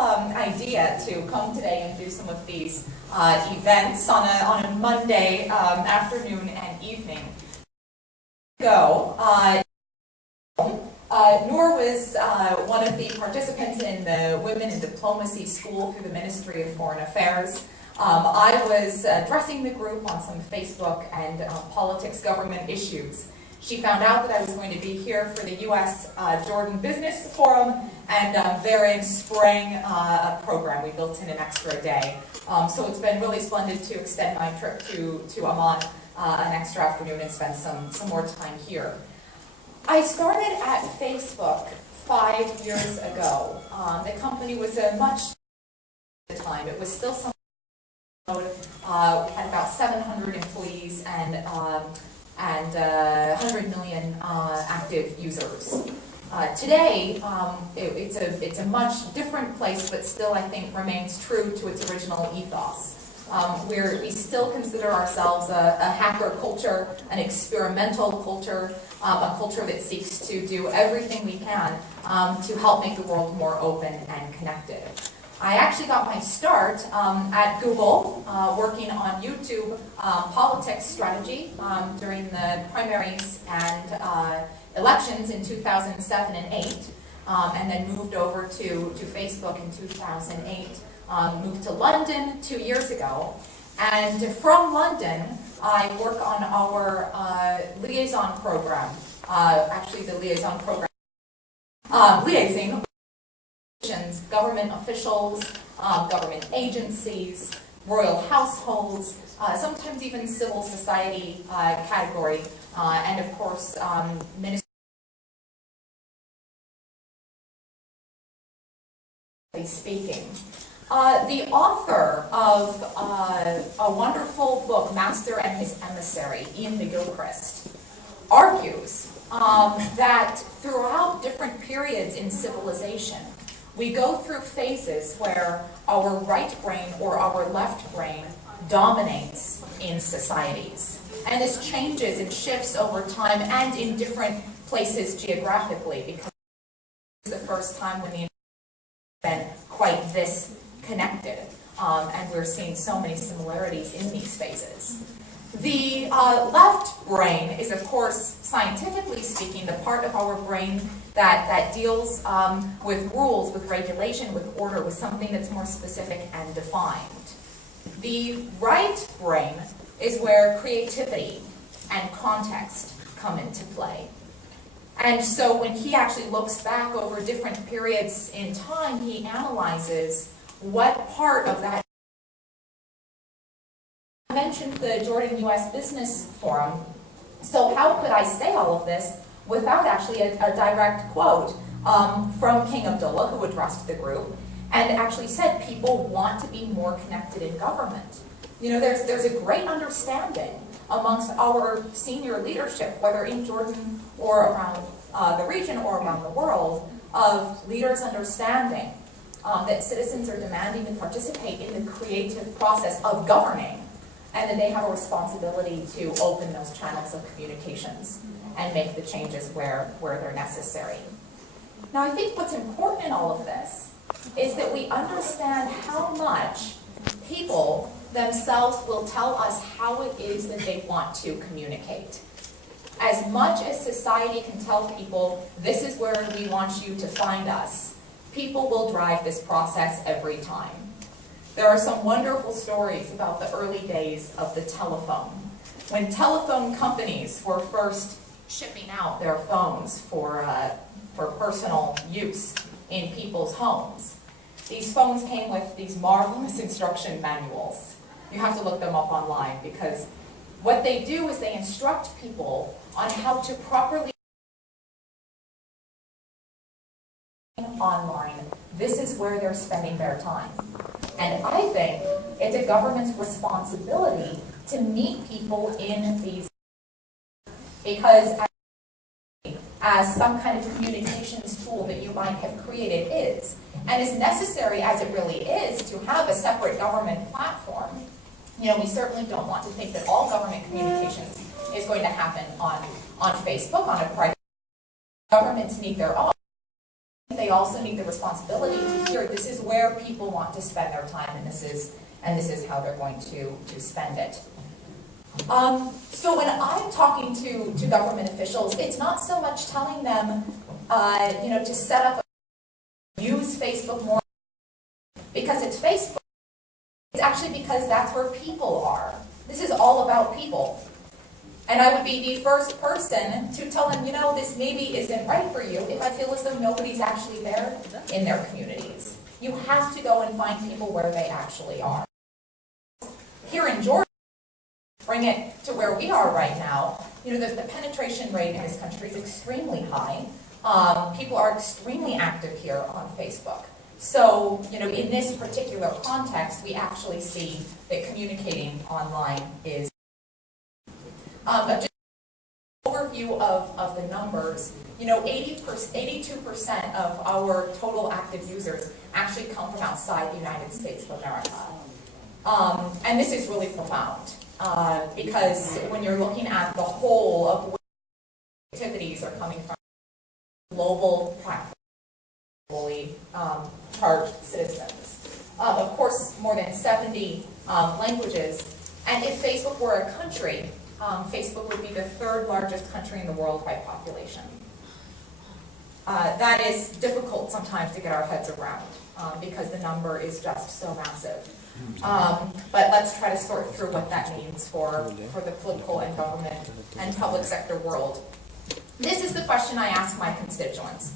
idea to come today and do some of these events on a Monday afternoon and evening. Noor was one of the participants in the Women in Diplomacy School through the Ministry of Foreign Affairs. I was addressing the group on some Facebook and politics government issues. She found out that I was going to be here for the U.S. Jordan Business Forum, and therein sprang a program. We built in an extra day. So it's been really splendid to extend my trip to Amman an extra afternoon and spend some more time here. I started at Facebook 5 years ago. The company was a much at the time. It was still some had about 700 employees and 100 million active users. Today, it's a much different place, but still, I think, remains true to its original ethos. We still consider ourselves a hacker culture, an experimental culture, a culture that seeks to do everything we can to help make the world more open and connected. I actually got my start at Google, working on YouTube politics strategy during the primaries and elections in 2007 and 8, and then moved over to Facebook in 2008. Moved to London 2 years ago, and from London I work on our liaison program, actually the liaison program, liaising government officials, government agencies, royal households, sometimes even civil society category, and of course ministry speaking. The author of a wonderful book, Master and His Emissary, Ian McGilchrist, argues that throughout different periods in civilization, we go through phases where our right brain or our left brain dominates in societies. And this changes and shifts over time and in different places geographically, because it's the first time when the been quite this connected, and we're seeing so many similarities in these phases. The left brain is, of course, scientifically speaking, the part of our brain that deals with rules, with regulation, with order, with something that's more specific and defined. The right brain is where creativity and context come into play. And so when he actually looks back over different periods in time, he analyzes what part of that. I mentioned the Jordan-U.S. Business Forum, so how could I say all of this without actually a direct quote from King Abdullah, who addressed the group, and actually said people want to be more connected in government. You know, there's a great understanding amongst our senior leadership, whether in Jordan or around the region or around the world, of leaders understanding that citizens are demanding to participate in the creative process of governing, and that they have a responsibility to open those channels of communications and make the changes where they're necessary. Now, I think what's important in all of this is that we understand how much people themselves will tell us how it is that they want to communicate. As much as society can tell people, this is where we want you to find us, people will drive this process every time. There are some wonderful stories about the early days of the telephone. When telephone companies were first shipping out their phones for personal use in people's homes, these phones came with these marvelous instruction manuals. You have to look them up online, because what they do is they instruct people on how to properly online. This is where they're spending their time. And I think it's a government's responsibility to meet people in these, because as some kind of communications tool that you might have created is, and as necessary as it really is to have a separate government platform, you know, we certainly don't want to think that all government communications is going to happen on Facebook, on a private. Governments need their own. They they also need the responsibility to hear this is where people want to spend their time, and this is how they're going to spend it. So when I'm talking to government officials, it's not so much telling them, to set up, use Facebook more, because it's Facebook. It's actually because that's where people are. This is all about people. And I would be the first person to tell them, this maybe isn't right for you if I feel as though nobody's actually there in their communities. You have to go and find people where they actually are. Here in Georgia, bring it to where we are right now, the penetration rate in this country is extremely high. People are extremely active here on Facebook. So, in this particular context, we actually see that communicating online is but just an overview of the numbers, 82% of our total active users actually come from outside the United States of America. And this is really profound, because when you're looking at the whole of where activities are coming from, global platforms, globally charged citizens. Of course, more than 70 languages. And if Facebook were a country, Facebook would be the third largest country in the world by population. That is difficult sometimes to get our heads around, because the number is just so massive. But let's try to sort through what that means for the political and government and public sector world. This is the question I ask my constituents.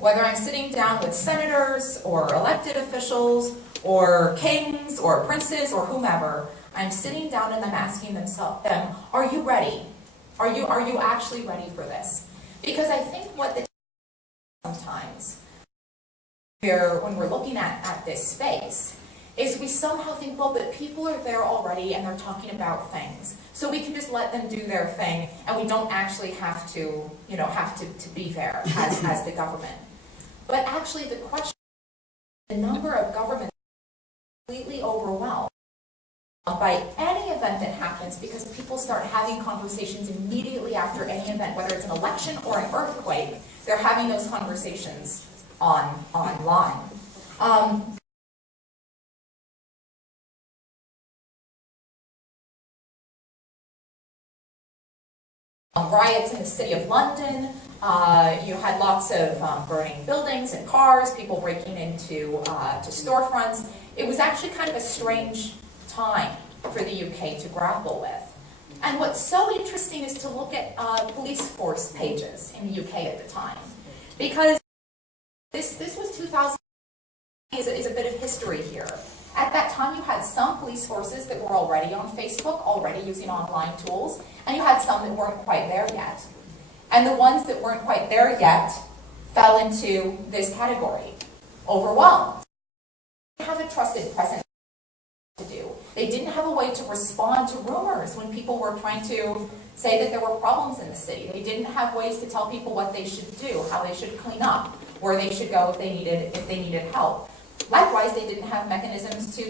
Whether I'm sitting down with senators or elected officials or kings or princes or whomever, I'm sitting down and I'm asking them, are you ready? Are you actually ready for this? Because I think what the sometimes when we're looking at this space is we somehow think, well, but people are there already and they're talking about things. So we can just let them do their thing and we don't actually have to be there as the government. But actually the question, the number of governments is completely overwhelmed by any event that happens, because people start having conversations immediately after any event, whether it's an election or an earthquake, they're having those conversations online. Riots in the city of London, you had lots of burning buildings and cars, people breaking into to storefronts. It was actually kind of a strange time for the UK to grapple with. And what's so interesting is to look at police force pages in the UK at the time. Because this was 2000, is a bit of history here. At that time, you had some police forces that were already on Facebook, already using online tools, and you had some that weren't quite there yet. And the ones that weren't quite there yet fell into this category: overwhelmed. They didn't have a trusted presence to do. They didn't have a way to respond to rumors when people were trying to say that there were problems in the city. They didn't have ways to tell people what they should do, how they should clean up, where they should go if they needed help. Likewise, they didn't have mechanisms to